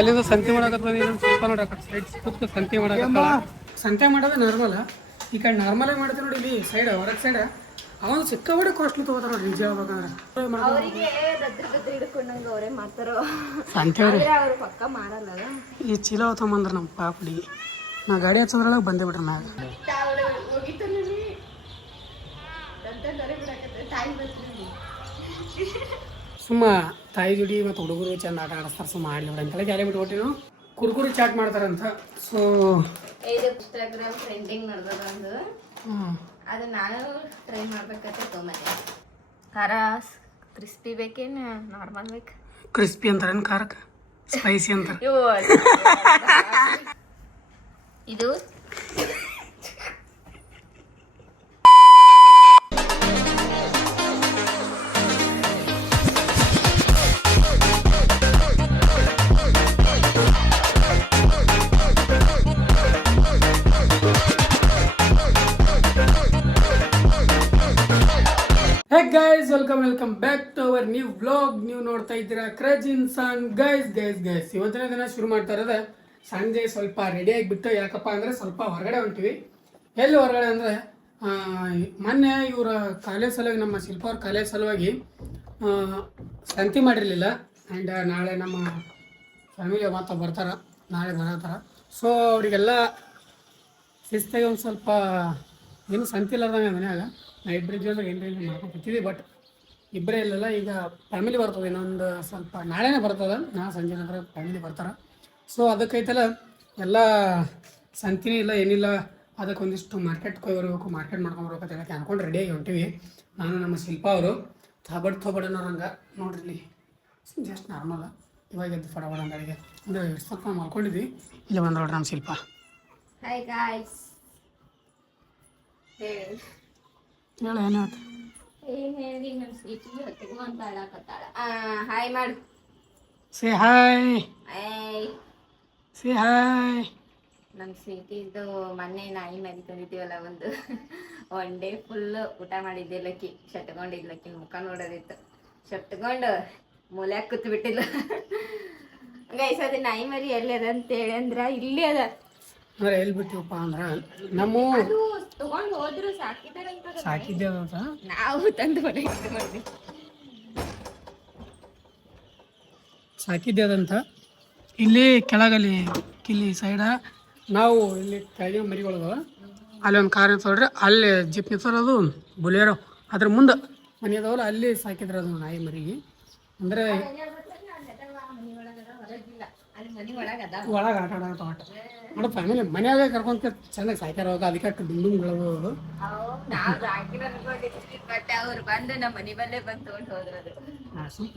ಅಲ್ಲಿಂದ ಸಂತೆ ಮಾಡಕತ್ತ ನೀನು ಸ್ವಲ್ಪ ನೋಡಕ ಸೈಡ್ ಕೂತ್ ಸಂತೆ ಮಾಡಕತ್ತ ಸಂತೆ ಮಾಡೋದು ನಾರ್ಮಲ್ ಈ ಕಡೆ ನಾರ್ಮಲ್ ಆಗಿ ಮಾಡ್ತೀವಿ ನೋಡಿ ಇಲ್ಲಿ ಸೈಡ್ ಹೊರಗೆ ಸೈಡ್ ಅವನು ಸಿಕ್ಕಾಬಿಟ್ಟು ಕಾಸ್ಟ್ಲಿ ತಗೋತಾರ ನೋಡಿ ನಿಜ ಹೇಳ್ಬೇಕಂದ್ರೆ ಅವರಿಗೆ ದದ್ರ ಹಿಡ್ಕೊಂಡಂಗೆ ಅವರೇ ಮಾಡ್ತಾರೋ ಸಂತೆ ಅವ್ರಿ ಅವ್ರು ಪಕ್ಕ ಮಾಡಲ್ಲ ಈ ಚೀಲ ತಗೊಂಬಂದ್ರ ನಮ್ಮ ಪಾಪಡಿ ನಾ ಗಾಡಿ ಹಚ್ಚೋದ್ರೊಳಗೆ ಬಂದೇ ಬಿಟ್ರೆ ಮ್ಯಾಗ ಸುಮ್ಮ ತಾಯಿ ಜೋಡಿ ಮತ್ತು ಹುಡುಗರು ಚಂದ ಆಟ ಆಡಿಸ್ತಾರೆ ಸುಮ್ಮ ಆಡ್ಲಿ ಬಿಡ ಅಂತೇಳಿ ಗ್ಯಾಲೆ ಬಿಟ್ಬಿಟ್ಟಿನು ಕುರ್ಕುರಿ ಚಾಟ್ ಮಾಡ್ತಾರಂತ ಸೊ ಇದು ಇನ್ಸ್ಟಾಗ್ರಾಮ್ ಟ್ರೆಂಡಿಂಗ್ ನಡೆದದ ಒಂದು ಅದು ನಾನು ಟ್ರೈ ಮಾಡ್ಬೇಕಂತ ತೊಗೊಂಬಂದೆ ಖಾರ ಕ್ರಿಸ್ಪಿ ಬೇಕೇನು ನಾರ್ಮಲ್ ಬೇಕು ಕ್ರಿಸ್ಪಿ ಅಂತಾರೇನು ಖಾರಕ್ಕೆ ಸ್ಪೈಸಿ ಅಂತ ಇದು hey guys welcome back to our new vlog. ನೀವು ನೋಡ್ತಾ ಇದ್ದೀರಾ ಕ್ರೇಜ್ ಇನ್ಸಾನ್. ಗೈಸ್ ಇವತ್ತಿನ ದಿನ ಶುರು ಮಾಡ್ತಾ ಇರೋದು ಸಂಜೆ ಸ್ವಲ್ಪ ರೆಡಿ ಆಗಿಬಿಟ್ಟು, ಯಾಕಪ್ಪ ಅಂದರೆ ಸ್ವಲ್ಪ ಹೊರಗಡೆ ಹೊಂಟಿವಿ. ಎಲ್ಲಿ ಹೊರಗಡೆ ಅಂದರೆ ಮೊನ್ನೆ ಇವರ ಕಾಲೇಜ್ ಸಲುವಾಗಿ, ನಮ್ಮ ಶಿಲ್ಪ ಅವ್ರ ಕಾಲೇಜ್ ಸಲುವಾಗಿ ಸಂತಿ ಮಾಡಿರಲಿಲ್ಲ. ಆ್ಯಂಡ್ ನಾಳೆ ನಮ್ಮ ಫ್ಯಾಮಿಲಿ ಮಾತ್ರ ಬರ್ತಾರೆ, ನಾಳೆ ಬರತ್ತಾರ. ಸೊ ಅವರಿಗೆಲ್ಲ ಶಿಸ್ತಾಗಿ ಒಂದು ಸ್ವಲ್ಪ ಏನು ಸಂತಿ ಇಲ್ಲದಂಗೆ ಮನ್ಯಾಗ ನೈಟ್ ಬ್ರಿಡ್ಜ್ ಅಂದ್ರೆ ಏನು ಮಾಡ್ಕೊತಿದ್ವಿ. ಬಟ್ ಇಬ್ಬರೇ ಇಲ್ಲಲ್ಲ, ಈಗ ಫ್ಯಾಮಿಲಿ ಬರ್ತದೆ. ಇನ್ನೊಂದು ಸ್ವಲ್ಪ ನಾಳೆನೇ ಬರ್ತದೆ, ನಾಳೆ ಸಂಜೆ ನಂತರ ಫ್ಯಾಮಿಲಿ ಬರ್ತಾರೆ. ಸೊ ಅದಕ್ಕೈತಲ್ಲ ಎಲ್ಲ ಸಂತಿನೇ ಇಲ್ಲ ಏನಿಲ್ಲ, ಅದಕ್ಕೆ ಒಂದಿಷ್ಟು ಮಾರ್ಕೆಟ್ಗೆ ಹೋಗಿ ಮಾರ್ಕೆಟ್ ಮಾಡ್ಕೊಂಬರ್ಬೇಕು ಅಂತ ಹೇಳಕ್ಕೆ ಅಂದ್ಕೊಂಡು ರೆಡಿಯಾಗಿ ಹೊಂಟಿವಿ. ನಾನು ನಮ್ಮ ಶಿಲ್ಪ ಅವರು ಥೋಬಡನವ್ರು ಹಂಗೆ ನೋಡ್ರಿ, ಜಸ್ಟ್ ನಾರ್ಮಲ್ ಇವಾಗ ಎದ್ದು ಫಡಬಡ ಅಂಗಳಿಗೆ ಅಂದರೆ ಸ್ವಲ್ಪ ಮಾಡ್ಕೊಂಡಿದ್ವಿ. ಇಲ್ಲಿ ಬಂದು ನೋಡ್ರಿ ನಮ್ಮ ಶಿಲ್ಪ. Hi guys. ಹೇಳ ಏನಾಯ್ತು? ಏನ್ ಹೇಳಿ ನಮ್ಮ ಸ್ವೀಟಿಗೆ ಹೊತ್ತಿಗೆ ಅಂತ ಆಡಕತ್ತಾಳ. ಹಾಯ್ ಮಾಡು. Say hi. ಏಯ್ ಸೇ ಹಾಯ್. ನಮ್ಮ ಸ್ವೀಟಿದು ಮೊನ್ನೆ ನಾಯಿ ಮರಿ ತಂದಿದ್ದೀವಲ್ಲ, ಒನ್ ಡೇ ಫುಲ್ ಊಟ ಮಾಡಿದ್ದಿಲ್ಲಕ್ಕಿ, ಶಟ್ಕೊಂಡಿದ್ಲಕ್ಕಿ, ಮುಖ ನೋಡೋದಿತ್ತು, ಶಟ್ಕೊಂಡು ಮೂಲ್ಯಾಗ ಕೂತ್ ಬಿಟ್ಟಿಲ್ಲ. ಗೈಸ್ ಅದು ನಾಯಿ ಮರಿ ಎಲ್ಲಿ ಅದ ಅಂತೇಳಿ ಅಂದ್ರ ಇಲ್ಲಿ ಅದ. ಅಂದ್ರೆ ಎಲ್ಲಿ ಬಿಟ್ಟಿವಪ್ಪ ಅಂದ್ರೆ ನಮ್ಮ ಅದು ತಗೊಂಡು ಹೋದ್ರು ಸಾಕಿದಾರಂತ, ಸಾಕಿದ್ದೇವ ನಾವು ತಂದು ಸಾಕಿದ್ದೇದಂತ. ಇಲ್ಲಿ ಕೆಳಗಲ್ಲಿ ಕಿಲ್ಲಿ ಸೈಡ ನಾವು ಇಲ್ಲಿ ಕೆಳಗಿನ ಮರಿಗಳದ ಅಲ್ಲಿ ಒಂದು ಕಾರ್ ನಿಂತೋಡ್ರಿ, ಅಲ್ಲಿ ಜಿಪ್ ನಿಂತೋರದು ಬುಲೇರೋ, ಅದ್ರ ಮುಂದೆ ಮನೆ ಅದಾವಲ್ಲ ಅಲ್ಲಿ ಸಾಕಿದ್ರು ಅದು ನಾಯಿ ಮರಿಗೆ. ಅಂದರೆ ಒಳಗೆ ಆಟ ಆಡೋ ಆಟ ನೋಡ ಫ್ಯಾಮಿಲಿ ಮನ್ಯಾಗ ಕರ್ಕೊಂತ ಚೆನ್ನಾಗಿ ಸಾಕ್ಯಾರ, ಅದಕ್ಕೆ ಡುಂಡುಗಳು. ಅವ್ರು ಬಂದು ನಮ್ಮ ಮನೆ ಬಲ್ಲೇ ಬಂದು ತಗೊಂಡು ಹೋದ್ರು.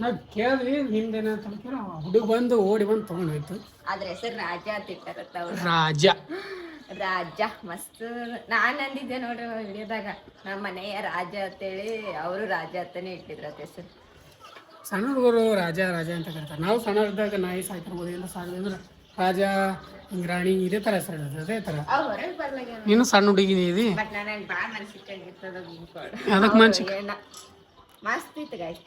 ನಾವು ಕೇಳಿದ್ವಿ ನಿಮ್ದೇನ ತಲುಪಿರ, ಹುಡುಗ ಬಂದು ಓಡಿ ಬಂದು ತೊಗೊಂಡು ಹೋಯ್ತು. ಅದ್ರ ಹೆಸರು ರಾಜ ಅಂತ ಇಟ್ಟಾರತ್ತ ಅವ್ರು. ರಾಜ ಮಸ್ತ್. ನಾನು ಅಂದಿದ್ದೆ ನೋಡ್ರಿ ವಿಡಿಯೋದಾಗ, ನಮ್ಮ ಮನೆಯ ರಾಜ ಅಂತೇಳಿ ಅವರು ರಾಜ ಅಂತಾನೆ ಇಟ್ಟಿದ್ರ ಹೆಸರು. ಸಣ್ಣ ಹುಡುಗರು ರಾಜ ಅಂತ ಕರೀತಾರೆ. ನಾವು ಸಣ್ಣದಾಗ ನಾಯಿ ಸಾಕಿರ್ಬೋದು, ಎಲ್ಲ ಸಾಕಿದ್ರೆ ರಾಜ, ಹಿಂಗೆ ರಾಣಿ, ಇದೇ ಥರ ಹೆಸರು ಇರ್ತದೆ. ಅದೇ ಥರ ನೀನು ಸಣ್ಣ ಹುಡುಗಿನಿ ಇದಿ. ಅದಕ್ಕೆ ಮನ್ಸಿಗೆ ಮಸ್ತ್ ಇತ್ತು ಗಾಯ್ಸ್.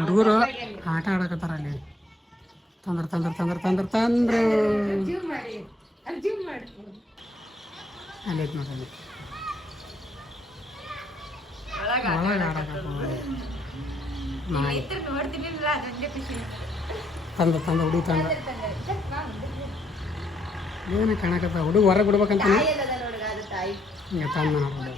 ಹುಡುಗರು ಆಟ ಆಡಕತ್ತಾರ ಅಲ್ಲಿ. ತಂದ್ರ ಅಲ್ಲಿ ನೋಡಿ ಒಳಗೆ ಆಡಕತ್ತ ನಾಯಿ ತಂದ ಹುಡುಗ ತಂದ ಏನು ಕಾಣಕತ್ತ ಹುಡುಗ ಹೊರಗೆ ಬಿಡ್ಬೇಕಂತ ಹಿಂಗೆ ತಂದ ನೋಡ್ಬೋದು.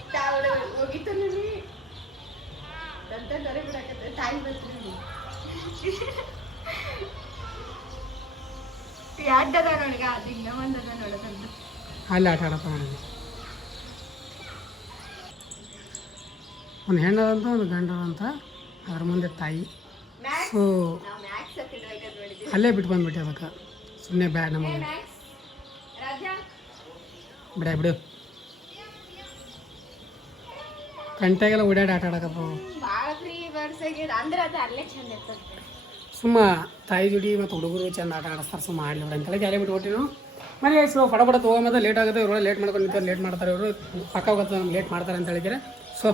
ಅಲ್ಲಿ ಆಟ ಆಡತ್ತ ನೋಡಿದ್ವಿ. ಒಂದು ಹೆಣ್ಣದಂತ ಒಂದು ಗಂಡದಂತ, ಅದ್ರ ಮುಂದೆ ತಾಯಿ. ಸೊ ಅಲ್ಲೇ ಬಿಟ್ಟು ಬಂದ್ಬಿಟ್ಟೆ ಅದಕ್ಕೆ, ಸುಮ್ಮನೆ ಬ್ಯಾಡ್ ನಮಗೆ ಬಿಡು ಕಂಟೆಗೆಲ್ಲ ಓಡಾಡಿ ಆಟ ಆಡಕತ್ತ. ಸುಮ್ಮ ತಾಯಿ ಜೋಡಿ ಮತ್ತು ಹುಡುಗರು ಚಂದ ಆಟ ಆಡಿಸ್ತಾರೆ, ಸುಮ್ಮ ಆಡಲಿ ಬಿಡ ಅಂತೇಳಿ ಗ್ಯಾಲೆ ಬಿಟ್ಬಿಟ್ಟಿನು. ಮನೆ ಸೊ ಫಡಫಡ ತೊಗೊಂಬಂದ ಲೇಟ್ ಆಗುತ್ತೆ, ಇವರು ಲೇಟ್ ಮಾಡ್ಕೊಂಡು ಲೇಟ್ ಮಾಡ್ತಾರೆ, ಇವರು ಪಕ್ಕ ಹೋಗುತ್ತೆ, ಲೇಟ್ ಮಾಡ್ತಾರೆ ಅಂತ ಹೇಳಿದ್ರೆ ಸೊ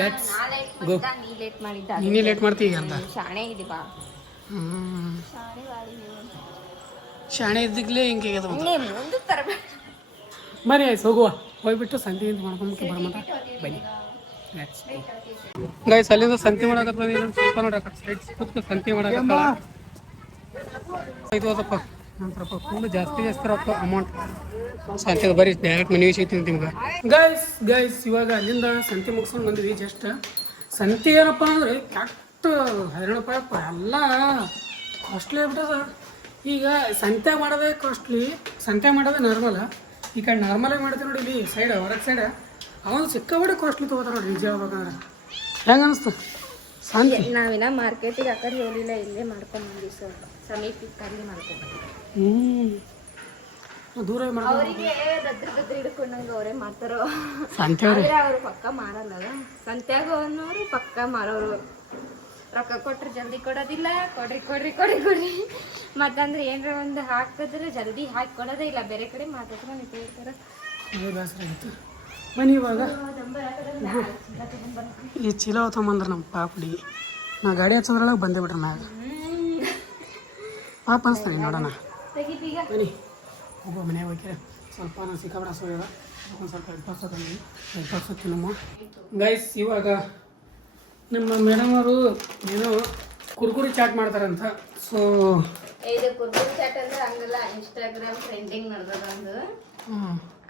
ಲೆಟ್ಸ್ ನಾ ಲೇಟ್ ಗೋ. ಮಾಡಿದ್ದ ನೀ ಲೇಟ್ ಮಾಡಿದ್ದ ನೀನೇ ಲೇಟ್ ಮಾಡ್ತೀವಿ ಅರ್ಧ. ಶಾಣೆ ಇದೆ ಬಾ ಹ್ಞೂ ಶಾಣೆ ಬಾಳಿ ನೀವು ಶಾಣೆ ಇದ್ದಕ್ಲೇ ಹಿಂಗೆ ಅದು ನೀ ಮುಂದೆ ತರಬೇಡ ಬರೀ ಆಯ್ತು ಹೋಗುವ ಹೋಗ್ಬಿಟ್ಟು ಸಂತಿಗಿಂತ ಮಾಡ್ಕೊಂಬಿಟ್ಟು ಬರಮಂತ ಬನ್ನಿ ಲೆಟ್ಸ್ ಗೈಸ್ ಅಲ್ಲಿಂದ ಸಂತಿ ಮಾಡಕತ್ತ ಬಂದಿ ಇನ್ನೊಂದು ಸ್ವಲ್ಪ ನೋಡ್ರಿ ಸೈಡ್ ಕೂತ್ಕೊಂಡು ಸಂತಿ ಮಾಡಕತ್ತಾಳ. ಇದು ಅದಪ್ಪ ನಂತರ ಫುಲ್ ಜಾಸ್ತಿ ರೊಕ್ಕ ಅಮೌಂಟ್ ಸಂತೆ ಬರೀ ಡೈರೆಕ್ಟ್ ಮನೆ ಸಿಗ್ತೀನಿ ನಿಮ್ಗೆ. ಗೈಸ್ ಇವಾಗ ಅಲ್ಲಿಂದ ಸಂತೆ ಮುಗಿಸ್ಕೊಂಡು ಬಂದ್ವಿ. ಜಸ್ಟ್ ಸಂತೆ ಏನಪ್ಪ ಅಂದರೆ ಕೆಟ್ಟ ಹೈರಾಣಪ್ಪ ಎಲ್ಲ ಕಾಸ್ಟ್ಲಿ ಆಗ್ಬಿಟ್ಟದ. ಈಗ ಸಂತೆ ಮಾಡೋದೇ ಕಾಸ್ಟ್ಲಿ, ಸಂತೆ ಮಾಡೋದೇ ನಾರ್ಮಲ. ಈ ಕಡೆ ನಾರ್ಮಲಾಗಿ ಮಾಡ್ತೀವಿ ನೋಡಿ ಇಲ್ಲಿ ಸೈಡ್ ಹೊರಗೆ ಸೈಡ್ ಅವನು ಸಿಕ್ಕಾಬಿಟ್ಟು ಕಾಸ್ಟ್ಲಿ ತೊಗೋತಾರೆ ನೋಡಿ ನಿಜ ಹೇಳ್ಬೇಕಂದ್ರೆ. ಹೆಂಗೆ ಅನಿಸ್ತು ಸಂತೆ? ನಾವಿನ್ನ ಮಾರ್ಕೆಟಿಗೆ ಆ ಕಡೆ ಹೋಗಲಿಲ್ಲ, ಇಲ್ಲೇ ಮಾಡ್ಕೊಂಡು ಬಂದ್ವಿ. ಸ್ವಲ್ಪ ಸಮೀಪ ಅಲ್ಲಿ ಮಾಡ್ಕೊಂಡು ದೂರ ಅವರಿಗೆ ದದ್ರ ಹಿಡ್ಕೊಂಡಂಗೆ ಅವರೇ ಮಾಡ್ತಾರೋ ಸಂತೆ ಆದ್ರೆ ಅವ್ರು ಪಕ್ಕ ಮಾರಲ್ಲ. ಸಂತ್ಯಾಗ ಅನ್ನೋರು ಪಕ್ಕ ಮಾರೋರು. ರೊಕ್ಕ ಕೊಟ್ರೆ ಜಲ್ದಿ ಕೊಡೋದಿಲ್ಲ, ಕೊಡ್ರಿ ಕೊಡ್ರಿ ಕೊಡ್ರಿ ಕೊಡ್ರಿ ಮತ್ತಂದ್ರೆ ಏನಾರ ಒಂದು ಹಾಕಿದ್ರೆ ಜಲ್ದಿ ಹಾಕಿ ಕೊಡೋದೇ ಇಲ್ಲ. ಬೇರೆ ಕಡೆ ಮಾತಾಡ್ತಾರೆ ನಿಂತಿರ್ತಾರೆ. ಬೇಸರ ಆಗಿತ್ತು. ಬನ್ನಿ ಇವಾಗ ಈ ಚೀಲ ತೊಗೊಂಬಂದ್ರೆ ನಮ್ಮ ಪಾಪಡಿ ನಾ ಗಾಡಿ ಹಚ್ಚೋದ್ರೊಳಗೆ ಬಂದೇ ಬಿಟ್ರೆ ಮ್ಯಾಗ ಪಾಪ ಅನಿಸ್ತಾನೆ ನೋಡೋಣ. ಬನ್ನಿ ಒಬ್ಬ ಮನೆಗೆ ಹೋಗ್ಯಾರ. ಸ್ವಲ್ಪ ನಾನು ಸಿಕ್ಕಾಬಿಡ ಸೋಯದ ಒಂದು ಸ್ವಲ್ಪ ಎಡ್ಪಾಸತ್ತಿ ನಮ್ಮ ಗೈಸ್. ಇವಾಗ ನಮ್ಮ ಮೇಡಮ್ ಅವರು ಏನೋ ಕುರ್ಕುರಿ ಚಾಟ್ ಮಾಡ್ತಾರಂತ. ಸೊ ಇದು ಕುರ್ಕುರಿ ಚಾಟ್ ಅಂದ್ರೆ ಹಂಗಲ್ಲ, ಇನ್ಸ್ಟಾಗ್ರಾಮ್ ಟ್ರೆಂಡಿಂಗ್ ನಡೆದದ ಒಂದು.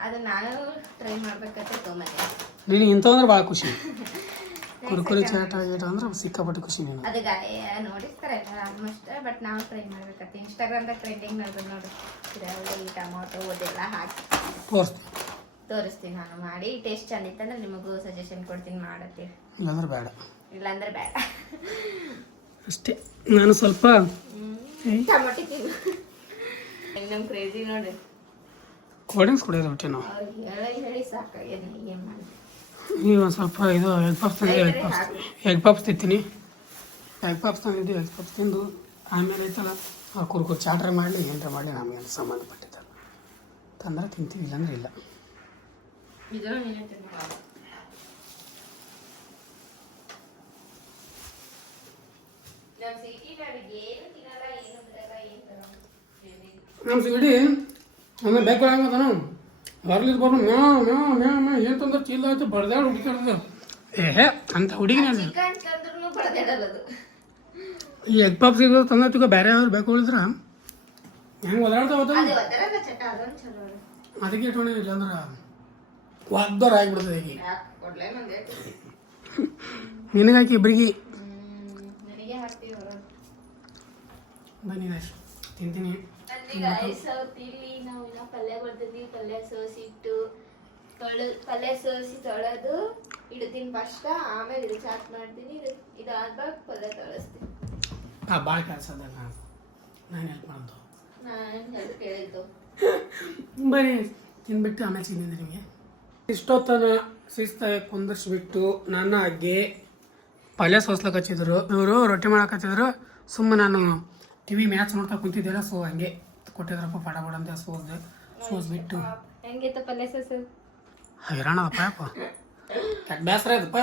ಅದು ನಾನು ಟ್ರೈ ಮಾಡ್ಬೇಕಂತ ತೊಗೊಂಬಂದೆ. ನೀನು ಇಂಥವಂದ್ರೆ ಭಾಳ ಖುಷಿ. ಕುರ್ಕುರಿ ಚಾಟ್ ಆಗೈತೆ ಅಂದ್ರೆ ಸಿಕ್ಕಾಪಟ್ಟು ಖುಷಿ ನೀನು. ಅದು ನೋಡಿಸ್ತಾರೆ ಆಲ್ಮೋಸ್ಟ್, ಬಟ್ ನಾವು ಟ್ರೈ ಮಾಡ್ಬೇಕಂತ. ಇನ್ಸ್ಟಾಗ್ರಾಮ್ದಾಗ ಟ್ರೆಂಡಿಂಗ್ ನಡೆದದ ನೋಡಿ. ಈರುಳ್ಳಿ ಟೊಮೊಟೊ ಅದೆಲ್ಲ ಹಾಕಿ ತೋರಿಸ್ತೀನಿ ನಾನು ಮಾಡಿ. ಟೇಸ್ಟ್ ಚಂದ ಇತ್ತಂದ್ರೆ ನಿಮಗೂ ಸಜೆಷನ್ ಕೊಡ್ತೀನಿ ಮಾಡತ್ತೀರಿ. ಇಲ್ಲಾಂದ್ರೆ ಬೇಡ, ಇಲ್ಲಾಂದ್ರೆ ಬೇಡ ಅಷ್ಟೇ. ನಾನು ಸ್ವಲ್ಪ ಟೊಮೊಟೊ ತಿನ್ನು. ನಮ್ಮ ಕ್ರೇಜಿ ನೋಡಿ, ಕೋಲ್ಡ್ ಡ್ರಿಂಕ್ಸ್ ಕುಡಿಯೋದು ಬಿಟ್ಟೆ ನಾವು. ಹೇಳಿ ಸಾಕಾಗ್ಯದ. ಏನು ಮಾಡಿ ಈಗ ಒಂದು ಸ್ವಲ್ಪ ಇದು ಎಗ್ ಪಪ್ಸ್ ತಂದಿದ್ದೆ. ಎಗ್ ಪಪ್ಸ್ ತಿಂತೀನಿ. ಎಗ್ ಪಪ್ಸ್ ತಂದಿದ್ದು ಎಗ್ ಪಪ್ಸ್ ತಿಂದು ಆಮೇಲೆ ಐತಲ್ಲ ಆ ಕುರ್ಕುರಿ ಚಾಟ್ರೆ ಮಾಡಲಿ ಏನರ ಮಾಡಲಿ ನಮಗೆ ಸಂಬಂಧಪಟ್ಟಿದ್ದಲ್ಲ ತಂದ್ರೆ ತಿಂತೀವಿ, ಇಲ್ಲಾಂದ್ರೆ ಇಲ್ಲ. ನಮ್ಮ ಸಿಗಡಿ ಆಮೇಲೆ ಬೇಕು ಆಗತ್ತಾನ ಬರ್ಲಿದ್ ಬರ್ನು ಮ್ಯಾವ್ ಮ್ಯಾವ್ ಮ್ಯಾವ್ ಮ್ಯಾವ್ ಏನು ತಂದ್ರೆ ಚೀಲ ಆಯ್ತು ಬಡ್ದಾಡ್ ಹುಡುಕಾಡ್ದ. ಅಂತ ಹುಡುಗಿ ನಾನು ಈ ಎಗ್ ಪಪ್ಸ್ ಇದು ತಂದ ಬೇರೆ ಯಾವ್ದು ಬೇಕು ಉಳಿದ್ರೆ ಹೆಂಗೆ ಒದಾಡ್ತಾವ ಅದಕ್ಕೆ ಇಟ್ಕೊಂಡೆ. ಇಲ್ಲಾಂದ್ರೆ ಒದ್ದವ್ರು ಆಗಿಬಿಡ್ತದೆ. ಈಗ ನಿನಗಾಕಿ ಇಬ್ಬರಿಗೆ ಬನ್ನಿ ತಿಂತೀನಿ. ನಾವು ಪಲ್ಯ ಬರ್ತಿದ್ವಿ. ಪಲ್ಯ ಸೋಸಿಟ್ಟು ಪಲ್ಯ ಸೋಸಿ ತೊಳೆದು ಇಡ್ತೀನಿ ಫಸ್ಟ್, ಆಮೇಲೆ ಇದು ಚಾಟ್ ಮಾಡ್ತೀನಿ. ಇದಾದ್ಮೇಲೆ ಪಲ್ಯ ತೊಳಸ್ತೀನಿ. ಭಾಳ ಕೆಲಸ ಅದ. ನಾನು ಹೆಲ್ಪ್ ಮಾಡೋದು. ನಾನು ಹೆಲ್ಪ್ ಹೇಳಿದ್ದು ಬರೀ ತಿನ್ಬಿಟ್ಟು ಆಮೇಲೆ ಸಿಗ್ತೀನಿ ನಿಮಗೆ. ಇಷ್ಟೊತ್ತನ ಶಿಸ್ತಾಗಿ ಕುಂದರ್ಸ್ಬಿಟ್ಟು ನನ್ನ ಅಗ್ಗೆ ಪಲ್ಯ ಸೋಸ್ಲಕ್ಕೆ ಹಚ್ಚಿದ್ರು. ಇವರು ರೊಟ್ಟಿ ಮಾಡಕ್ಕೆ ಹಚ್ಚಿದ್ರು. ಸುಮ್ಮನೆ ನಾನು ಟಿವಿ ಮ್ಯಾಚ್ ನೋಡ್ತಾ ಕುಂತಿದ್ದಿಲ್ಲ. ಸೊ ಹಂಗೆ ಕೊಟ್ಟಿದ್ರಪ್ಪ ಪಡ ಪಡ ಅಂತ ಸೋಸ್ಬಿಟ್ಟು ಹೆಂಗಿತ್ತು ಪಲ್ಯ ಸೋಸು? ಹೈರಾಣದಪ್ಪ ಯಪ್ಪ, ಕೆಟ್ಟ ಬೇಸರ ಆಯ್ತಪ್ಪ.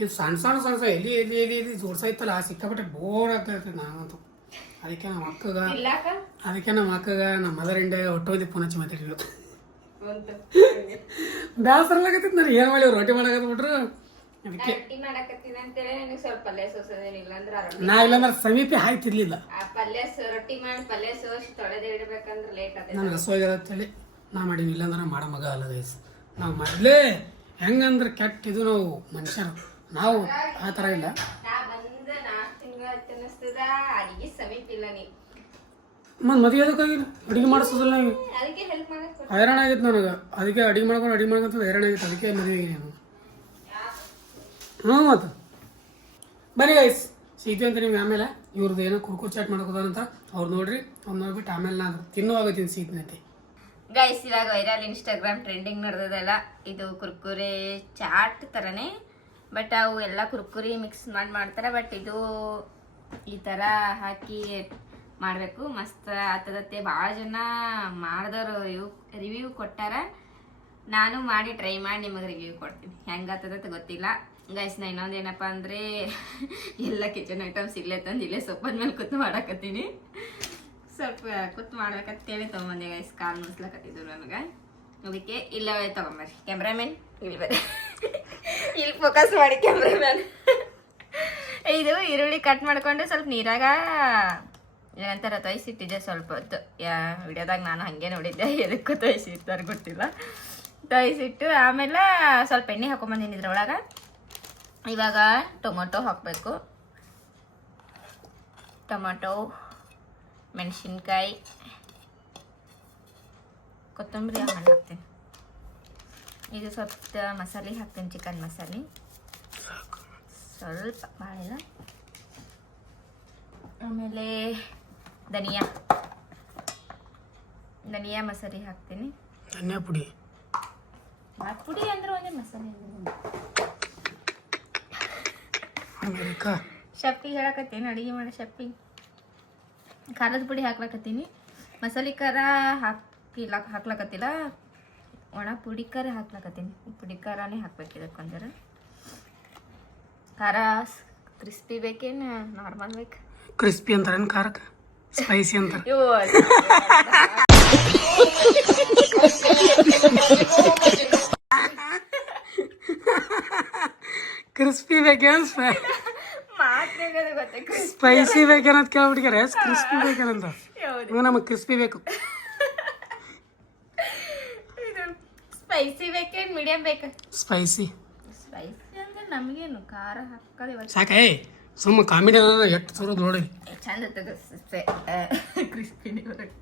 ಇದು ಸಣ್ಣ ಸಣ್ಣ ಸಣ್ಣ ಎಲ್ಲಿ ಎಲ್ಲಿ ಎಲ್ಲಿ ಎಲ್ಲಿ ಜೋಡ್ಸ ಇತ್ತಲ್ಲ ಸಿಕ್ಕಾಪಟ್ಟೆ ಬೋರ್ ಆಗ್ತಾಯಿರ್ತದೆ ನಾನಂತೂ. ಅದಕ್ಕೆ ನಮ್ಮ ಅಕ್ಕಗ ನಮ್ಮ ಮದರ್ ಇಂಡಿಯಾಗ ಒಟ್ಟೋದಿ ಫೋನ್ ಹಚ್ಚಿ ಮಾತಾಡಿದ್ರು. ಬೇಸರಲಾಗತ್ತಿತ್ತು ನಾನು ಏನು ಮಾಡಿ ರೊಟ್ಟಿ ಮಾಡಕತ್ಬಿಟ್ರು. ಅದಕ್ಕೆ ನಾ ಇಲ್ಲಾಂದ್ರೆ ಸಮೀಪ ಹಾಯ್ತಿರ್ಲಿಲ್ಲ. ನನಗೆ ಹಸುವಾಗ್ಯದತ್ತೇಳಿ ನಾ ಮಾಡೀನಿ. ಇಲ್ಲಾಂದ್ರೆ ಮಾಡೋ ಮಗ ಅಲ್ಲ ಗೈಸ್. ನಾವು ಮೊದಲೇ ಹೆಂಗಂದ್ರೆ ಕೆಟ್ಟ ಇದು ನಾವು ಮನುಷ್ಯರು. ನಾವು ಆ ಥರ ಇಲ್ಲ. ಮತ್ತು ಮದುವೆ ಅದಕ್ಕಾಗಿಲ್ಲ ಅಡುಗೆ ಮಾಡಿಸೋದಿಲ್ಲ. ಹೈರಾಣ ಆಗಿತ್ತು ನನಗೆ. ಅದಕ್ಕೆ ಅಡುಗೆ ಮಾಡ್ಕೊಂಡು ಹೈರಾಣ ಆಗಿತ್ತು. ಅದಕ್ಕೆ ಮದುವೆ ಆಗಿದೆ ನಾನು. ಹ್ಞೂ ಮತ್ತು ಬರೀ ಗೈಸ್ ಸಿಗ್ತೀವಿ ಅಂತ ನಿಮ್ಗೆ. ಆಮೇಲೆ ಇವ್ರದ್ದು ಏನೋ ಕುರ್ಕುರಿ ಚಾಟ್ ಮಾಡ್ಕೋದಂತ ಅವ್ರು ನೋಡ್ರಿ. ಅವ್ರು ನೋಡ್ಬಿಟ್ಟು ಆಮೇಲೆ ನಾನು ತಿನ್ನುವಾಗ ಸಿಗ್ತೀನಿ ಗೈಸ್. ಇವಾಗ ವೈರಲ್ ಇನ್ಸ್ಟಾಗ್ರಾಮ್ ಟ್ರೆಂಡಿಂಗ್ ನಡೆದದಲ್ಲ, ಇದು ಕುರ್ಕುರಿ ಚಾಟ್ ಥರನೇ, ಬಟ್ ಅವು ಎಲ್ಲ ಕುರ್ಕುರಿ ಮಿಕ್ಸ್ ಮಾಡ್ತಾರೆ. ಬಟ್ ಇದು ಈ ಥರ ಹಾಕಿ ಮಾಡಬೇಕು. ಮಸ್ತ್ ಆಗ್ತದತ್ತೆ. ಭಾಳ ಜನ ಮಾಡಿದವರು ರಿವ್ಯೂ ಕೊಟ್ಟಾರ. ನಾನು ಮಾಡಿ ಟ್ರೈ ಮಾಡಿ ನಿಮಗೆ ರಿವ್ಯೂ ಕೊಡ್ತೀನಿ. ಹೆಂಗೆ ಆಗ್ತದತ್ತೆ ಗೊತ್ತಿಲ್ಲ. ಗೈಸ್ ನಾ ಇನ್ನೊಂದೇನಪ್ಪ ಅಂದರೆ ಎಲ್ಲ ಕಿಚನ್ ಐಟಮ್ಸ್ ಇಲ್ಲೇ ತಂದು ಇಲ್ಲೇ ಸೊಪ್ಪದ ಮೇಲೆ ಕೂತು ಮಾಡಾಕತ್ತೀನಿ. ಸ್ವಲ್ಪ ಕೂತು ಮಾಡ್ಬೇಕಂತೇಳಿ ತೊಗೊಂಬಂದೆ ಗೈಸ್. ಕಾಲು ಮುಸ್ಲಕತ್ತಿದ್ರು ನನಗೆ, ಅದಕ್ಕೆ ಇಲ್ಲ ತೊಗೊಂಬರ್ರಿ ಕ್ಯಾಮ್ರಾಮ್ಯಾನ್ ಇಲ್ಲಿ ಫೋಕಸ್ ಮಾಡಿ ಕ್ಯಾಮ್ರಾಮ್ಯಾನ್. ಇದು ಈರುಳ್ಳಿ ಕಟ್ ಮಾಡ್ಕೊಂಡು ಸ್ವಲ್ಪ ನೀರಾಗ ಏನಂತಾರ ತೊಯ್ಸಿಟ್ಟಿದ್ದೆ ಸ್ವಲ್ಪ ಹೊತ್ತು. ವಿಡಿಯೋದಾಗ ನಾನು ಹಾಗೆ ನೋಡಿದ್ದೆ, ಎದಕ್ಕೂ ತೊಯ್ಸಿರ್ತಾರೆ ಗೊತ್ತಿಲ್ಲ. ತೊಯ್ಸಿಟ್ಟು ಆಮೇಲೆ ಸ್ವಲ್ಪ ಎಣ್ಣೆ ಹಾಕೊಂಬಂದಿನಿ ಇದ್ರೊಳಗೆ. ಇವಾಗ ಟೊಮೊಟೊ ಹಾಕಬೇಕು. ಟೊಮೊಟೊ, ಮೆಣಸಿನ್ಕಾಯಿ, ಕೊತ್ತಂಬರಿ ಹಣ್ಣು ಹಾಕ್ತೀನಿ. ಇದು ಸ್ವಲ್ಪ ಮಸಾಲೆ ಹಾಕ್ತೀನಿ, ಚಿಕನ್ ಮಸಾಲೆ ಸ್ವಲ್ಪ ಭಾಳ. ಆಮೇಲೆ ಧನಿಯಾ ಮಸಾಲೆ ಹಾಕ್ತೀನಿ. ಧನಿಯಾ ಪುಡಿ ಪುಡಿ ಅಂದ್ರೆ ಒಂದೇ ಮಸಾಲೆ. ಶಪ್ಪಿ ಹೇಳಕತ್ತೀನಿ, ಅಡುಗೆ ಮಾಡೋ ಶಪ್ಪಿ. ಖಾರದ ಪುಡಿ ಹಾಕ್ಲಕತ್ತೀನಿ. ಮಸಾಲೆ ಖಾರ ಹಾಕ್ಲಕತ್ತಿಲ್ಲ, ಒಣ ಪುಡಿ ಖಾರ ಹಾಕ್ಲಕತ್ತೀನಿ. ಪುಡಿ ಖಾರನೇ ಹಾಕ್ಬೇಕು ಇದಕ್ಕೊಂದರ. ಖಾರ ಕ್ರಿಸ್ಪಿ ಬೇಕೇನು ನಾರ್ಮಲ್ ಬೇಕು? ಕ್ರಿಸ್ಪಿ ಅಂತಾರೇನು ಖಾರಕ್ಕೆ? ಸ್ಪೈಸಿ ಅಂತಾರೆ. ಕ್ರಿಸ್ಪಿ ಬೇಕೇನು ಸ್ಪೈಸಿ ಬೇಕೇನಂತ ಕೇಳ್ಬಿಟ್ಟಿದ್ದಾರೆ. ಕ್ರಿಸ್ಪಿ ಬೇಕೇನಂತ. ನಮಗೆ ಕ್ರಿಸ್ಪಿ ಬೇಕು. ಸ್ಪೈಸಿ ಬೇಕೇನು ಮೀಡಿಯಂ ಬೇಕು? ಸ್ಪೈಸಿ ಅಂದ್ರೆ ನಮಗೇನು ಖಾರ ಹಾಕೋದು ಸಾಕೇ. ಸುಮ್ಮ ಕಾಮಿಡಿ ಎಷ್ಟು ಸರೋದು ನೋಡಿ ಚಂದ. ಕ್ರಿಸ್ಪಿನೇ ಇರಬೇಕು,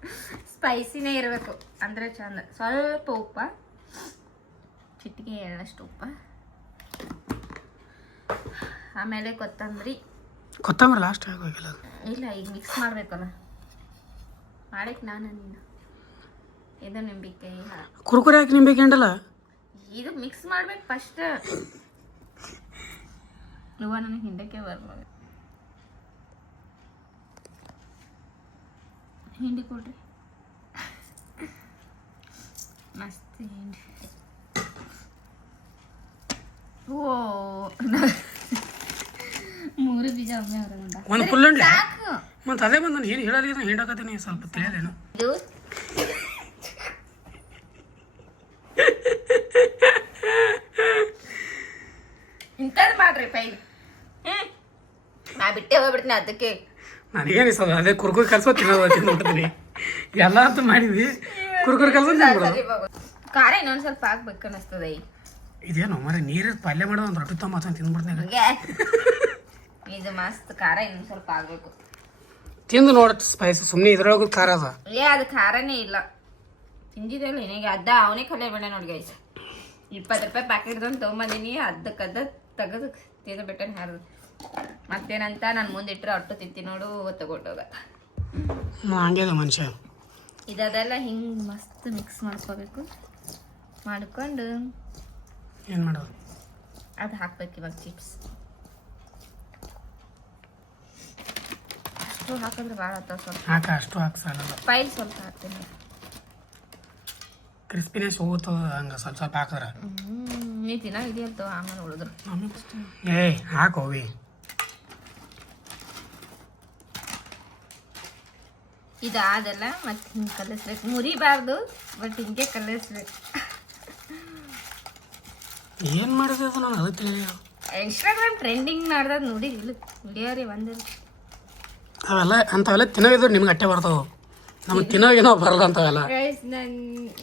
ಸ್ಪೈಸಿನೇ ಇರಬೇಕು ಅಂದ್ರೆ ಚಂದ. ಸ್ವಲ್ಪ ಉಪ್ಪ, ಚಿಟಿಕೆ ಎಳ್ಳಷ್ಟು ಉಪ್ಪ, ಆಮೇಲೆ ಕೊತ್ತಂಬರಿ ಲಾಸ್ಟ್ ಆಗೋಗಿಲ್ಲ. ಇಲ್ಲ, ಈಗ ಮಿಕ್ಸ್ ಮಾಡ್ಬೇಕಲ್ಲ ಮಾಡಕ್ಕೆ. ನೀನು ಇದು ನಿಂಬೆಕಾಯಿ ಕುರ್ಕುರಿ ಹಾಕಿ ನಿಂಬೆಕಾಯಿ ಹಿಂಡಲ್ಲ, ಇದು ಮಿಕ್ಸ್ ಮಾಡ್ಬೇಕು ಫಸ್ಟ್. ನನಗೆ ಹಿಂಡಕ್ಕೆ ಬರ್ಬೋದು. ಹಿಂಡಿ ಕೊಡ್ರಿ, ಮಸ್ತ್ ಹಿಂಡಿ. ಓ 3 ಬೀಜ ಒಮ್ಮೆ ಹೊರಗೊಂಡ ಒಂದು ಫುಲ್ ಹಿಂಡಿ. ಮತ್ತೆ ಅದೇ ಬಂದು ನಾನು ಏನು ಹೇಳೋದಿಲ್ಲ, ಹಿಂಡಾಕತ್ತೀನಿ. ಸ್ವಲ್ಪ ತಿಳಿಯೋದೇನು ಇದು ಇಂಥದ್ದು ಮಾಡ್ರಿ ಪೈಲ್. ನಾ ಬಿಟ್ಟೆ ಹೋಗ್ಬಿಡ್ತೀನಿ ಅದಕ್ಕೆ. ನನಗೇನು ಇಷ್ಟ ಅದೇ ಕುರ್ಕುರಿ ಕಲ್ಸೋ ತಿನ್ನೋತೀನಿ. ಎಲ್ಲ ಅಂತ ಮಾಡಿದ್ವಿ, ಕುರ್ಕುರಿ ಕಲ್ಸೋ ತಿನ್ಬಿಡೋದು. ಖಾರ ಇನ್ನೊಂದು ಸ್ವಲ್ಪ ಹಾಕ್ಬೇಕು ಅನ್ನಿಸ್ತದೆ. ಇದೇನು ಮರ ನೀರು ಪಲ್ಯ ಮಾಡೋ ಒಂದು ರೊಟ್ಟಿ ತಮ್ಮ ತಿಂದ್ಬಿಡ್ತೀನಿ. ಇದು ಮಸ್ತ್ ಖಾರ ಇನ್ನೊಂದು ಸ್ವಲ್ಪ ಆಗ್ಬೇಕು. ತಿಂದು ನೋಡ ಸ್ಪೈಸ್. ಸುಮ್ಮನೆ ಇದ್ರೊಳಗೆ ಖಾರ ಅದ. ಅದು ಖಾರನೇ ಇಲ್ಲ. ತಿಂದಿದ್ದಲ್ಲ ಏನಾಗ ಅದ್ದ ಅವನೇ ಕಲೆ ಬೇಡ ನೋಡಿ ಗೈಸ್. 20 ರೂಪಾಯಿ ಪ್ಯಾಕೆಟ್ದೊಂದು ತೊಗೊಂಬಂದಿನಿ. ಅದ್ದಕ್ಕದ ತೆಗೆದು ತಿಂದು ಬಿಟ್ಟೆ ಹಾರದು. ಮತ್ತೇನಂತ ನಾನು ಮುಂದಿಟ್ರೆ ಅಟ್ಟು ತಿಂತಿ ನೋಡು ತಗೊಂಡೋಗ. ಹಂಗೆ ಮನುಷ್ಯ. ಇದೆಲ್ಲ ಹಿಂಗೆ ಮಸ್ತ್ ಮಿಕ್ಸ್ ಮಾಡಿಸ್ಕೋಬೇಕು. ಮಾಡ್ಕೊಂಡು ಏನು ಮಾಡೋದು? ಅದು ಹಾಕ್ಬೇಕು ಇವಾಗ ಚಿಪ್ಸ್. ಅಷ್ಟು ಹಾಕಿದ್ರೆ ಭಾಳ ಆಗ್ತಾವ. ಸ್ವಲ್ಪ ಅಷ್ಟು ಹಾಕಿ ಸಾಲಲ್ಲ. ಪೈಲ್ ಸ್ವಲ್ಪ ಹಾಕ್ತೀನಿ. ಕ್ರಿಸ್ಪಿನೆಸ್ ಹೋಗ್ತದ ಹಂಗೆ ಸ್ವಲ್ಪ ಸ್ವಲ್ಪ ಹಾಕಿದ್ರೆ. ನೀ ತಿನ್ನ ಇದೆಯಂತ ಆಮೇಲೆ ಉಳಿದ್ರು. ಹಾಕೋವಿ. ಇದಾದೆಲ್ಲ ಮತ್ತೆ ಹಿಂಗೆ ಕಲಿಸ್ಬೇಕು. ಮುರಿಬಾರ್ದು, ಬಟ್ ಹಿಂಗೆ ಕಲಿಸ್ಬೇಕು. ಏನು ಮಾಡಿದೆ ಅದು? ನಾನು ಅದಕ್ಕೆ ಇನ್ಸ್ಟಾಗ್ರಾಮ್ ಟ್ರೆಂಡಿಂಗ್ ಮಾಡ್ದಾಗ ನೋಡಿ ಇಲ್ಲ ವಿಡಿಯೋ ರೀ ಬಂದಿಲ್ಲ. ಅವೆಲ್ಲ ಅಂಥವೆಲ್ಲ ತಿನ್ನೋಗಿದ್ರು ನಿಮ್ಗೆ ಅಟ್ಟೆ ಬರ್ತಾವೆ. ನಮ್ಗೆ ತಿನ್ನೋಗೇನೋ ಬರಲ್ಲ ಅಂಥವೆಲ್ಲ.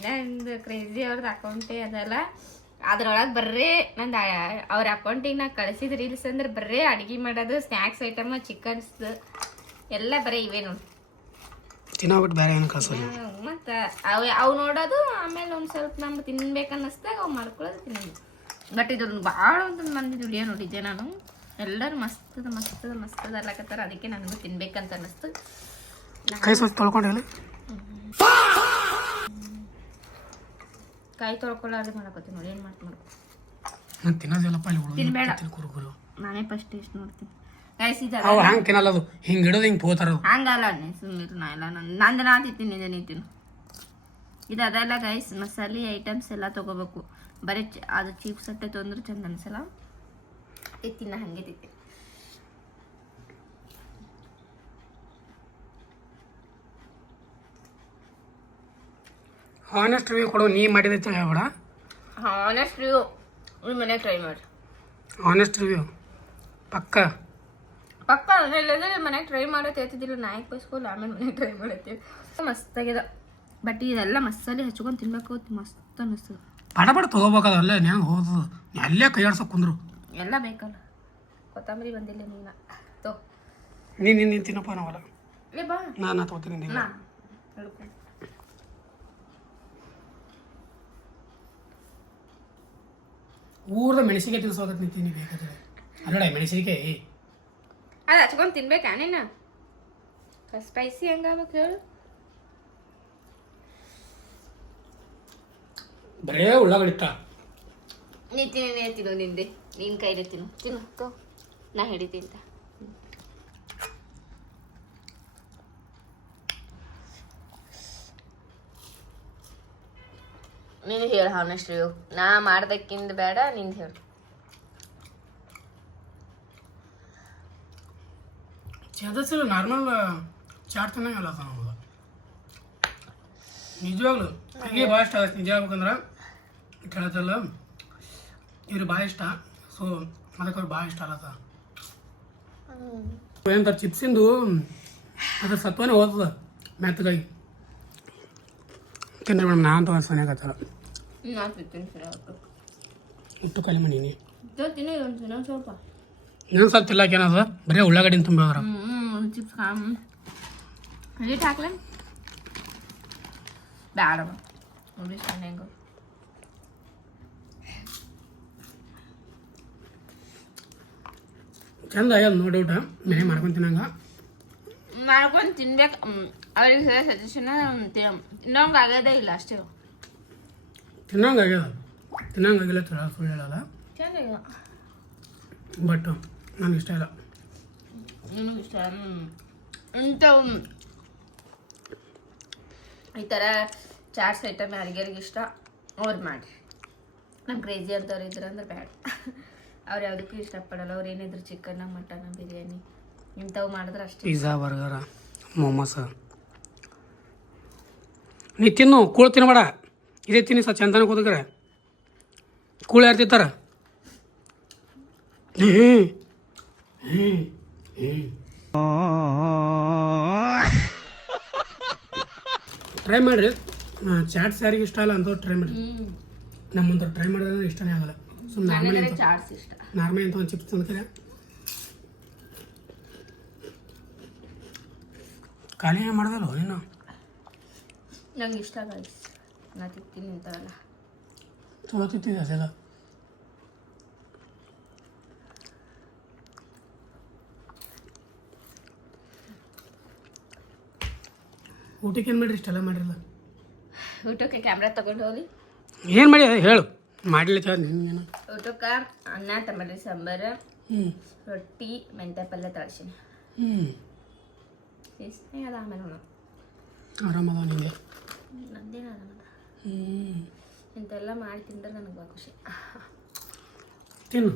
ನಂದು ಕ್ರೇಜಿ ಅವ್ರದ್ದು ಅಕೌಂಟೇ ಅದಲ್ಲ. ಅದ್ರೊಳಗೆ ಬರ್ರೇ ನಂದು ಅವ್ರ ಅಕೌಂಟಿಗೆ ನಾ ಕಳಿಸಿದ ರೀಲ್ಸ್ ಅಂದ್ರೆ ಬರ್ರೇ ಅಡುಗೆ ಮಾಡೋದು, ಸ್ನ್ಯಾಕ್ಸ್ ಐಟಮ್, ಚಿಕನ್ಸ್ ಎಲ್ಲ ಬರೀ ಇವೇ ನೋಡಿ. ತಿನ್ನೋಬಿಟ್ಟು ಬೇರೆ ಏನು ಕಳ್ಸೋದು. ಮತ್ತು ಅವು ನೋಡೋದು, ಆಮೇಲೆ ಒಂದು ಸ್ವಲ್ಪ ನಮ್ಗೆ ತಿನ್ಬೇಕನ್ನಿಸ್ದಾಗ ಅವು ಮಾಡ್ಕೊಳ್ಳೋದು ತಿನ್ನೋದು. ಬಟ್ ಇದೊಂದು ಭಾಳ ಒಂದು ಮಂದಿ ವಿಡಿಯೋ ನೋಡಿದ್ದೆ ನಾನು. ಎಲ್ಲರೂ ಮಸ್ತದ ಮಸ್ತದ ಮಸ್ತದ ಅಲ್ಲಕತ್ತಾರ. ಅದಕ್ಕೆ ನನಗೂ ತಿನ್ಬೇಕಂತ ಅನ್ನಿಸ್ತು. ಕೈ ಸ್ವಲ್ಪ ತೊಳ್ಕೊಂಡಿಲ್ಲ. ಕೈ ತೊಳ್ಕೊಳ್ಳೋದು ಮಾಡಕತ್ತೀನಿ ನೋಡಿ. ಏನು ಮಾಡ್ತೀನಿ ನಾನು ತಿನ್ನೋದಿಲ್ಲಪ್ಪ ಇಲ್ಲಿ ಹುಡುಗ. ತಿನ್ಬೇಡ. ಕುರುಕುರು ನಾನೇ ಫಸ್ಟ್ ಟೇಸ್ಟ್ ನೋಡ್ತೀನಿ. ಅವು ಹಂಗೆ ತಿನ್ನಲ್ಲ. ಅದು ಹಿಂಗೆ ಇಡೋದು ಹಿಂಗೆ ಹೋತಾರ. ಹಂಗಲ್ಲ ಸುಮ್ಮನೆ ನಾ ಎಲ್ಲ ನಂದು ನಾ ತಿಂತೀನಿ, ಇದು ನೀತೀನಿ. ಇದು ಅದೆಲ್ಲ ಗೈಸ್ ಮಸಾಲೆ ಐಟಮ್ಸ್ ಎಲ್ಲ ತೊಗೋಬೇಕು. ಬರೀ ಅದು ಚೀಪ್ಸ್ ಅಟ್ಟೆ ತೊಂದ್ರೆ ಚಂದ ಅನ್ಸಲ್ಲ. ತಿನ್ನ ಹಂಗೆ ತಿಂತೀನಿ. ಹಾನೆಸ್ಟ್ ರಿವ್ಯೂ ಕೊಡು, ನೀ ಮಾಡಿದ ಹೇಳ್ಬೇಡ. ಹಾನೆಸ್ಟ್ ರಿವ್ಯೂ ನಿಮ್ಮ ಮನೆಗೆ ಟ್ರೈ ಮಾಡಿ. ಹಾನೆಸ್ಟ್ ರಿವ್ಯೂ ಪಕ್ಕ ಪಕ್ಕ ಇಲ್ಲದ್ರೆ ಮನೆಗೆ ಟ್ರೈ ಮಾಡೋದು ಹೇಳ್ತಿದ್ದಿಲ್ಲ. ನಾಯಕ್ ಬಸ್ಕೊಂಡು ಆಮೇಲೆ ಮನೆಗೆ ಟ್ರೈ ಮಾಡತ್ತೀವಿ. ಮಸ್ತಾಗ್ಯದ. ಬಟ್ ಇದೆಲ್ಲ ಮಸಾಲೆ ಹಚ್ಕೊಂಡು ತಿನ್ಬೇಕು, ಮಸ್ತ್ ಅನ್ನಿಸ್ತದೆ. ಪಟ ತೊಗೋಬೇಕದ ಅಲ್ಲೇ ನೆನಗೆ ಹೋದದು ಅಲ್ಲೇ ಕೈ ಆಡ್ಸೋಕೆ ಕುಂದ್ರು. ಎಲ್ಲ ಬೇಕಲ್ಲ. ಕೊತ್ತಂಬರಿ ಬಂದಿಲ್ಲ ನೀನ ತೋ. ನೀನು ತಿನ್ನಪ್ಪ ನಾವಲ್ಲ. ಏ ಬಾ ನಾನು ತೊಗೋತೀನಿ. ನಾ ಹೇಳ್ಕೊಂಡು ಊರದ ಮೆಣಸಿಗೆ ತಿನ್ಸೋದಕ್ಕೆ ನಿಂತೀನಿ ಬೇಕಾದ್ರೆ. ಅಲ್ಲಡ ಮೆಣಸಿನಕಾಯಿ ಅದು ಹಚ್ಕೊಂಡು ತಿನ್ಬೇಕಾ ನೀನು? ಸ್ಪೈಸಿ ಹೆಂಗಾಗ್ಬೇಕು ಹೇಳು? ಬರೇ ಉಳ್ಳಾಗಡ್ಡಿಕ್ಕ ನೀ ತಿನ್ನು ನಿಂದೆ ನಿನ್ನ ಕೈಲಿ ತಿನ್ನು ತೋ. ನಾ ಹಿಡಿತೀನಿ ಅಂತ. ನೀನು ಹೇಳು ಹಾನೆಸ್ಟ್ ರಿವ್ಯೂ. ನಾ ಮಾಡ್ದಕ್ಕಿಂದ ಬೇಡ, ನಿಂದು ಹೇಳು. ಚದಸಿಲ್ಲ ನಾರ್ಮಲ್ ಚಾಟ್ ತಿನ್ನಂಗಲ್ಲ ಅದ ನಮ್ಗೆ ನಿಜವಾಗ್ಲು. ಹೀಗೆ ಭಾಳ ಇಷ್ಟ ಆಗತ್ತೆ ನಿಜ ಹೇಳ್ಬೇಕಂದ್ರೆ. ಇಟ್ಟು ಹೇಳತ್ತಲ್ಲ ಇವ್ರಿಗೆ ಭಾಳ ಇಷ್ಟ. ಸೊ ಅದಕ್ಕೆ ಅವ್ರು ಭಾಳ ಇಷ್ಟ ಆಗತ್ತ. ಏನಂತಾರೆ ಚಿಪ್ಸಿಂದು ಅದ್ರ ಸತ್ವನೇ ಹೋಗ್ತದ ಮೆತ್ತಗಾಗಿ ತಿಂದ್ರೆ ಮೇಡಮ್. ನಾ ಅಂತ ಸನಿ ಆಗತ್ತಲ್ಲ ನಾ ತಿಂತೀನಿ ಸರಿ ಆಯ್ತು. ಇಟ್ಟು ಕಲಿ ಮಾಡೀನಿ. ತಿನ್ನು ಇನ್ನೊಂದು ಸ್ವಲ್ಪ. ಇನ್ನೊಂದು ಸ್ವಲ್ಪ ತಿಲ್ಲಕ್ಕೆ ಏನದ ಬರೀ ಉಳ್ಳಾಗಡ್ಡಿನ ತುಂಬ ಅದ್ರ. ಚಿಪ್ಸ್ ಹಿಟ್ಟು ಹಾಕ್ಲ ಬೇಡ ನೋಡಿ ಹೆಂಗ. ಚಂದ ಆಗ್ಯದ ನೋ ಡೌಟ. ಮನೆ ಮಾಡ್ಕೊಂಡು ತಿನ್ನಂಗ ಮಾಡ್ಕೊಂಡು ತಿನ್ಬೇಕು. ಅವ್ರಿಗೆ ಹೇಳೋ ಸಜೆಷನ್ ಇನ್ನೊಂದು ಆಗೋದೇ ಇಲ್ಲ ಅಷ್ಟೇ. ತಿನ್ನಂಗೆ ಆಗ್ಯದ. ತಿನ್ನಂಗಾಗಿಲ್ಲ ಸುಳ್ಳು ಹೇಳಲ್ಲ. ಚೆನ್ನಾಗ ಬಟ್ ನನಗೆ ಇಷ್ಟ ಇಲ್ಲ. ನಿಮಗೆ ಇಷ್ಟ ಇಂಥವು ಈ ಥರ ಚಾಟ್ಸ್ ಐಟಮ್ ಯಾರಿಗ್ಯಾರಿಗೆ ಇಷ್ಟ ಅವ್ರು ಮಾಡಿ. ನಮ್ಮ ಕ್ರೇಜಿ ಅಂತವ್ರು ಇದ್ರು ಅಂದ್ರೆ ಬೇಡ. ಅವ್ರು ಯಾವುದಕ್ಕೂ ಇಷ್ಟಪಡಲ್ಲ. ಅವ್ರು ಏನಿದ್ರು ಚಿಕನ್ ಮಟನ್ ಬಿರಿಯಾನಿ ಇಂಥವು ಮಾಡಿದ್ರೆ ಅಷ್ಟೇ. ಪಿಜ್ಜಾ ಬರ್ಗರ ಮೊಮೋಸ ನೀ ತಿನ್ನು. ಕೂಳು ತಿನ್ನಬೇಡ. ಇದೇ ತಿನ್ನಿ ಸ ಚಂದನ ಕೂದಕ್ರೆ. ಕೂಳು ಯಾರು ತಿಂತಾರ? ಟ್ರೈ ಮಾಡಿರಿ. ಚಾಟ್ಸ್ ಯಾರಿಗೆ ಇಷ್ಟ ಅಲ್ಲ ಅಂತವ್ರು ಟ್ರೈ ಮಾಡಿ. ನಮ್ಮಂತ ಟ್ರೈ ಮಾಡಿದ್ರೆ ಇಷ್ಟನೇ ಆಗಲ್ಲ. ಸುಮ್ಮನೆ ನಾರ್ಮಲ್ ಚಾಟ್ಸ್ ಇಷ್ಟ. ನಾರ್ಮಲ್ ಅಂತ ಒಂದು ಚಿಪ್ಸ್ ತಿಂತಾರೆ. ಖಾಲಿ ಮಾಡ್ದಲ್ಲ ನೀನು. ನಂಗೆ ಇಷ್ಟ ಗೈಸ್. ನಾ ತಿಂತೀನಿ ಇಂಥವೆಲ್ಲ. ಚಲೋ ತಿಂತಿದ್ದೆ ಅದೆಲ್ಲ. ಊಟಕ್ಕೆ ಏನು ಮಾಡಿರಿ? ಇಷ್ಟೆಲ್ಲ ಮಾಡಿರಲ್ಲ. ಊಟಕ್ಕೆ ಕ್ಯಾಮ್ರಾ ತಗೊಂಡು ಹೋಗಿ ಏನು ಮಾಡಿ ಹೇಳು. ಮಾಡಿಲ್ಲ ಚ ನಿನ್ಗೇನು? ಊಟಕ್ಕೆ ಅನ್ನ ಟೊಮೆಟೊ ಸಾಂಬಾರು, ರೊಟ್ಟಿ, ಮೆಂತ್ಯ ಪಲ್ಯ ತಳ್ಸೀನಿ. ಎಷ್ಟೇ ಅದ ಆಮೇಲೆ ನೋಡು. ಆರಾಮದ ನಿಮಗೆ? ನಂದೇನು ಆರಾಮದ. ಇಂಥೆಲ್ಲ ಮಾಡಿ ತಿಂದ್ರೆ ನನಗೆ ಭಾಳ ಖುಷಿ. ತಿನ್ನು.